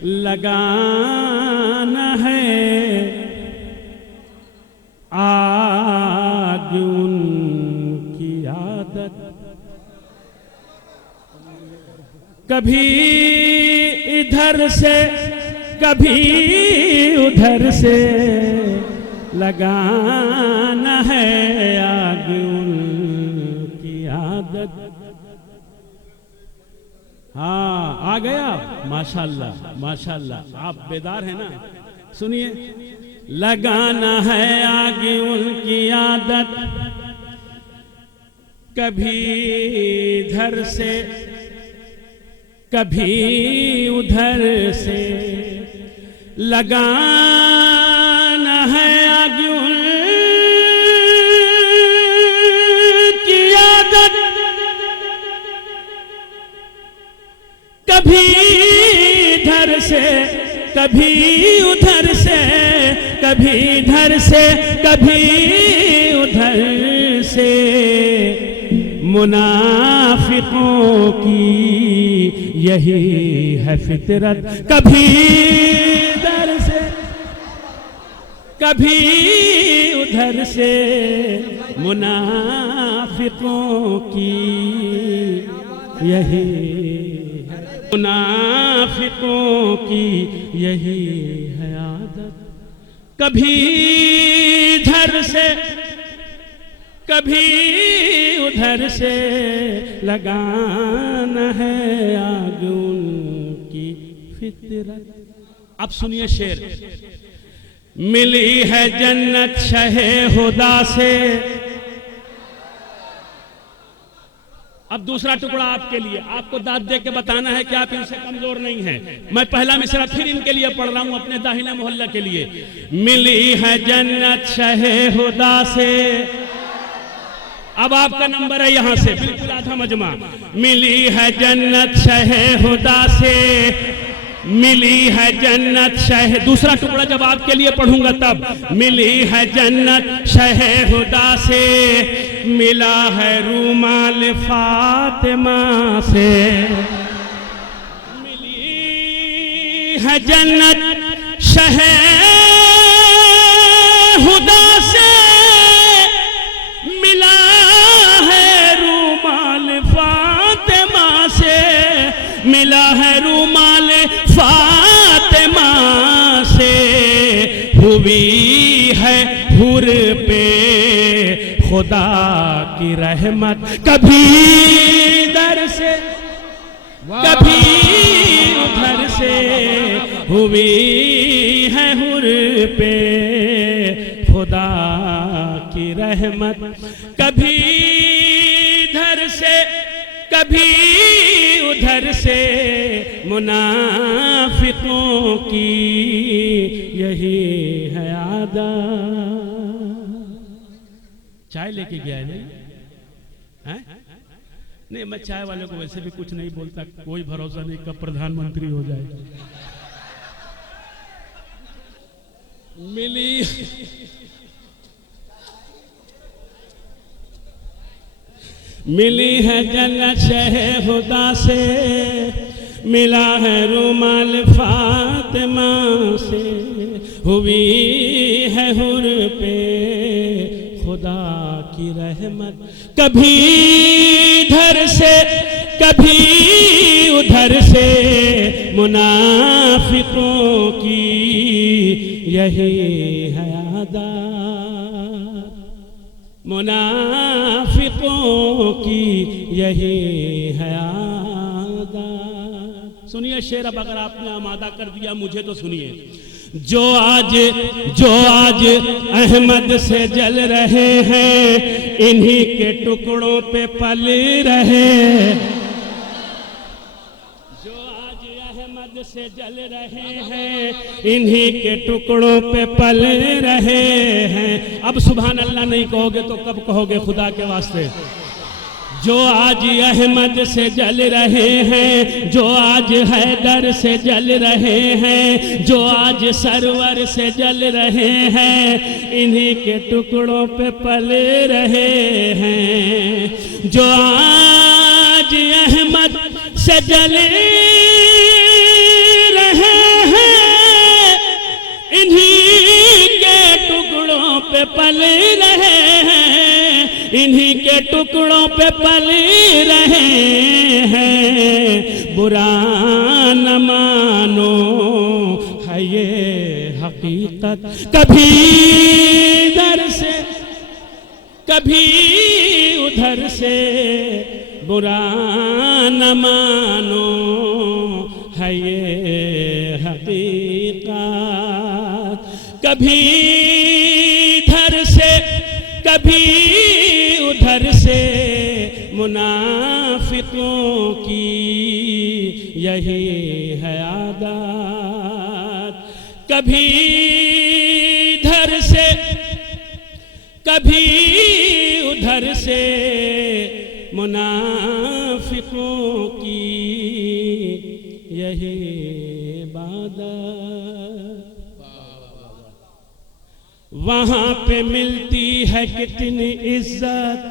लगाना है आग उनकी आदत, कभी इधर से कभी उधर से लगाना है आग उनकी आदत। हाँ, आ गया, माशाल्लाह माशाल्लाह, आप बेदार हैं ना। सुनिए, लगाना है आग उनकी आदत, कभी इधर से कभी उधर से लगाना है आग उनकी आदत, कभी इधर से कभी उधर से, कभी इधर से कभी उधर से, मुनाफिकों की यही है फितरत, कभी इधर से कभी उधर से, मुनाफिकों की यही, मुनाफिकों की यही है आदत, कभी इधर से कभी उधर से लगाना है आग उनकी फितरत। अब सुनिए शेर, मिली है जन्नत शहे हुदा से। अब दूसरा टुकड़ा आपके लिए, आपको दाद दे के बताना है कि आप इनसे कमजोर नहीं हैं। मैं पहला मिसरा फिर इनके लिए पढ़ रहा हूं, अपने दाहिने मोहल्ले के लिए। मिली है जन्नत शहे हुदा से, अब आपका नंबर है यहां से, बिल्कुल आधा मजमा। मिली है जन्नत शहे हुदा से, मिली है जन्नत शहे, दूसरा टुकड़ा जब आपके लिए पढ़ूंगा तब, मिली है जन्नत शहे हुदा से, मिला है रूमाल फातिमा से, मिली है जन्नत शहे हुदा से, मिला है रूमाल फातिमा से, मिला है रूमाल फातिमा से, हुई है हुर पे खुदा की रहमत, कभी इधर से कभी उधर से, हुई है हुर पे खुदा की रहमत, कभी इधर से कभी उधर से, मुनाफिकों की यही है आदत। चाय लेके गया है नहीं? नहीं, मैं चाय वाले को वैसे भी कुछ नहीं बोलता, कोई भरोसा नहीं कब प्रधानमंत्री हो जाए। मिली मिली है जन्नत शहे हुदा से, मिला है रूमाल फातिमा से, हुई है हुर पे खुदा की रहमत, कभी इधर से कभी उधर से, मुनाफिकों की यही है आदत, मुनाफिकों की यही है आदत। सुनिए शेर, अब अगर आपने आमादा कर दिया मुझे तो सुनिए। जो आज अहमद से जल रहे हैं, इन्हीं के टुकड़ों पे पल रहे, जो आज अहमद से जल रहे हैं, इन्हीं के टुकड़ों पे पल रहे हैं। अब सुभान अल्लाह नहीं कहोगे तो कब कहोगे खुदा के वास्ते। जो आज अहमद से जल रहे हैं, जो आज हैदर से जल रहे हैं, जो आज सरवर से जल रहे हैं, इन्हीं के टुकड़ों पे पल रहे हैं। जो आज अहमद से जल रहे के टुकड़ों पे पल रहे हैं, बुरा न मानो है ये हकीकत। कभी इधर से कभी उधर से, बुरा न मानो है ये हकीकत। कभी इधर से कभी उधर से, मुनाफिकों की यही है आदत। कभी इधर से कभी उधर से, मुनाफिकों की यही इबादत। वहां पे मिलती है कितनी इज्जत।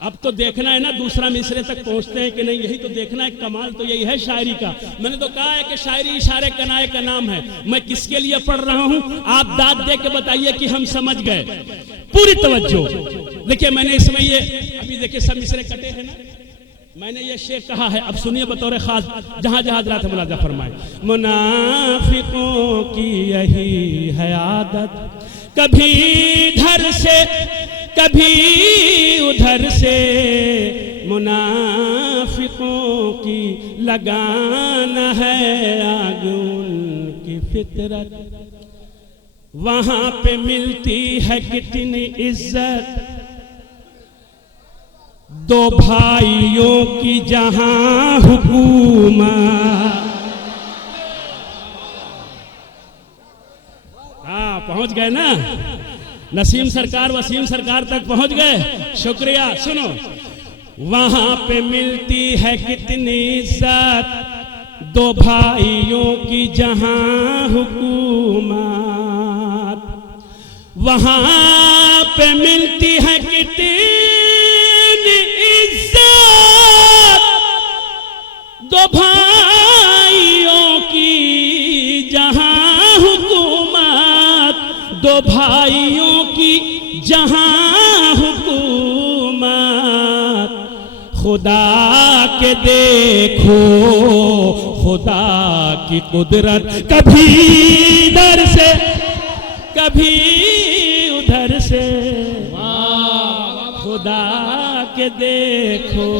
अब तो देखना है ना दूसरा मिसरे तक पहुंचते हैं कि नहीं, यही तो देखना है। कमाल तो यही है शायरी का। मैंने तो कहा है कि शायरी इशारे कनाए का नाम है। मैं किसके लिए पढ़ रहा हूं, आप दाद दे के बताइए कि हम समझ गए। पूरी तवज्जो देखिए, मैंने इसमें ये अभी देखिए सब मिसरे कटे हैं ना, मैंने ये शेर कहा है, अब सुनिए बतौर खास, जहां जहां हज़रात मुलाज़ा फरमाए। मुनाफिकों की यही है आदत, कभी इधर से कभी उधर से, मुनाफिकों की लगाना है आग उनकी फितरत। वहां पे मिलती है कितनी इज्जत, दो भाइयों की जहां हुकूमत। हाँ पहुंच गए ना, नसीम सरकार वसीम सरकार तक पहुंच गए, शुक्रिया। सुनो, वहां पे मिलती है कितनी इज्जत, दो भाइयों की जहां हुकूमत। वहां पे मिलती है कितनी इज्जत, दो भाइयों की जहां हुकूमत। दो भाइयों की जहां हुकूमत। खुदा के देखो खुदा की कुदरत, कभी इधर से कभी उधर से, खुदा के देखो।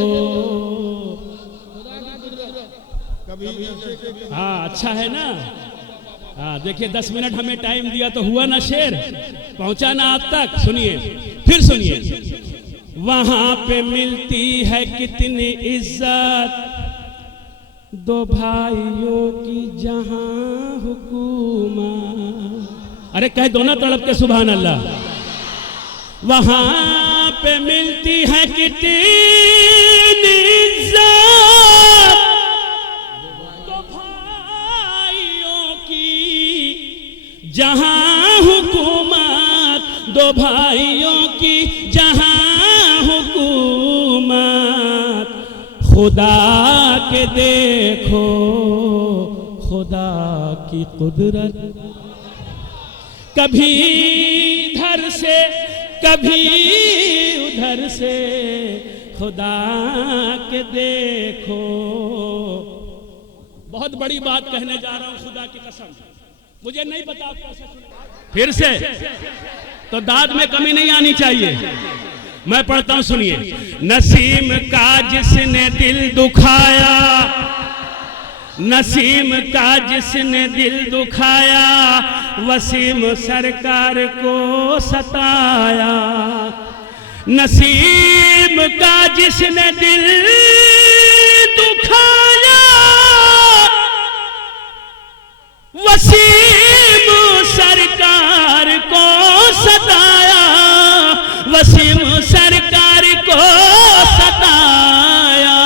हाँ अच्छा है ना। हाँ देखिए 10 मिनट हमें टाइम दिया तो हुआ ना शेर, पहुंचा ना आप तक। सुनिए फिर सुनिए, वहां पे मिलती है कितनी इज्जत, दो भाइयों की जहां हुकूमत। अरे कह दो ना तड़प के सुभान अल्लाह। वहां पे मिलती है कितनी इज्जत, दो भाइयों की जहां हुकूमत। दो भाइयों की जहां हुकूमत। खुदा के देखो खुदा की कुदरत, कभी इधर से कभी उधर से, खुदा के देखो। बहुत बड़ी बात कहने जा रहा हूं, खुदा की कसम, मुझे नहीं पता आप कैसे सुने। फिर से तो दाद में कमी नहीं आनी चाहिए। मैं पढ़ता हूं, सुनिए। नसीम का जिसने दिल दुखाया, नसीम का जिसने दिल दुखाया, वसीम सरकार को सताया। नसीम का जिसने दिल दुखाया, वसीम सरकार को सताया। वसीम सरकार को सताया।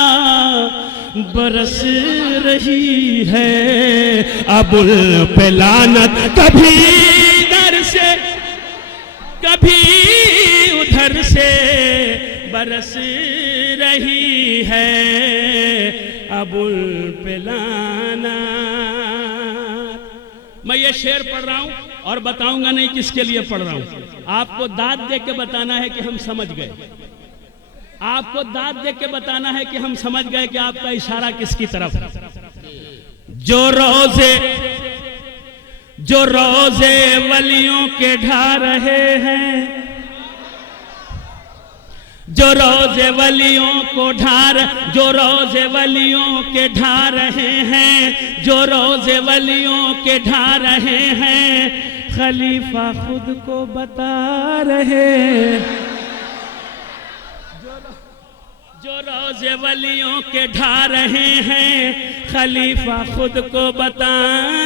बरस रही है अबुल पे लानत, कभी इधर से कभी उधर से, बरस रही है अबुल पे लानत। मैं ये शेर पढ़ रहा हूं और बताऊंगा नहीं किसके लिए पढ़ रहा हूं। आपको दाद दे के बताना है कि हम समझ गए, आपको दाद दे के बताना है कि हम समझ गए कि आपका इशारा किसकी तरफ है। जो रोजे वलियों के ढा रहे हैं, जो रोजे वलियों को जो रोजे वलियों के ढा रहे हैं, जो रोजे वलियों के ढा रहे हैं, खलीफा खुद को बता रहे। जो रोजे वलियों के ढा रहे हैं, खलीफा खुद को बता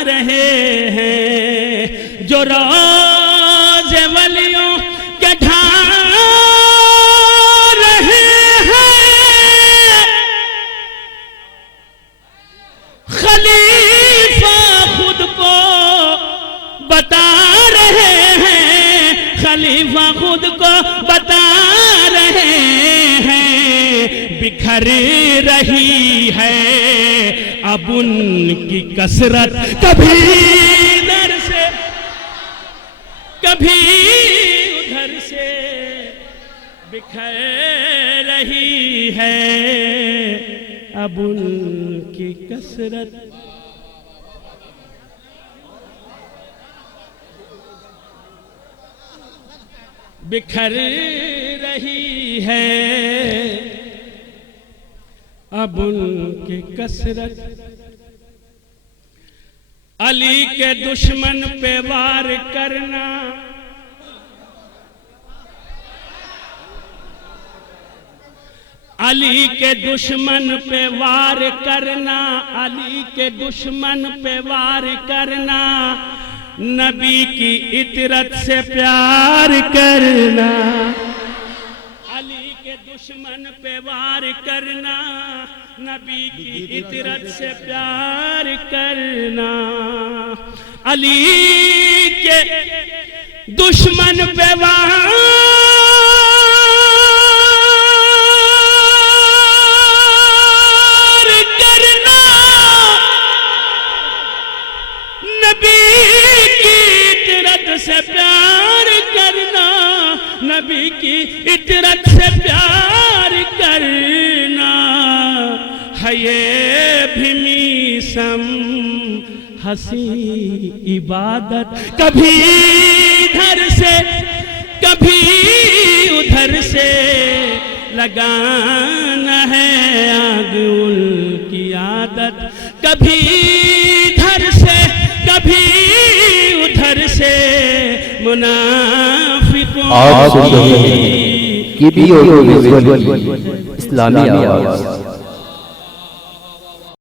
रहे हैं। जो रोजे वलियों के ढा रहे हैं, खलीफा खुद को बता रहे हैं, खलीफा खुद को बता रहे हैं। बिखर रही है अब उनकी कसरत, कभी इधर से कभी उधर से बिखर रही है अब उनकी कसरत। बिखर रही है अब उनकी कसरत। अली के दुश्मन पे वार करना, अली के दुश्मन पे वार करना, अली के दुश्मन पे वार करना, नबी की इतरत से प्यार करना। अली के दुश्मन पे वार करना, नबी की इतरत से प्यार करना। अली के दुश्मन पे वार करना, नबी से प्यार करना, नबी की इतरत से प्यार करना। है ये भी मीसम हसी इबादत, कभी इधर से कभी उधर से लगाना है आग उनकी आदत। कभी इधर से कभी उधर से मुनाफिकों की इस्लामी आवाज़।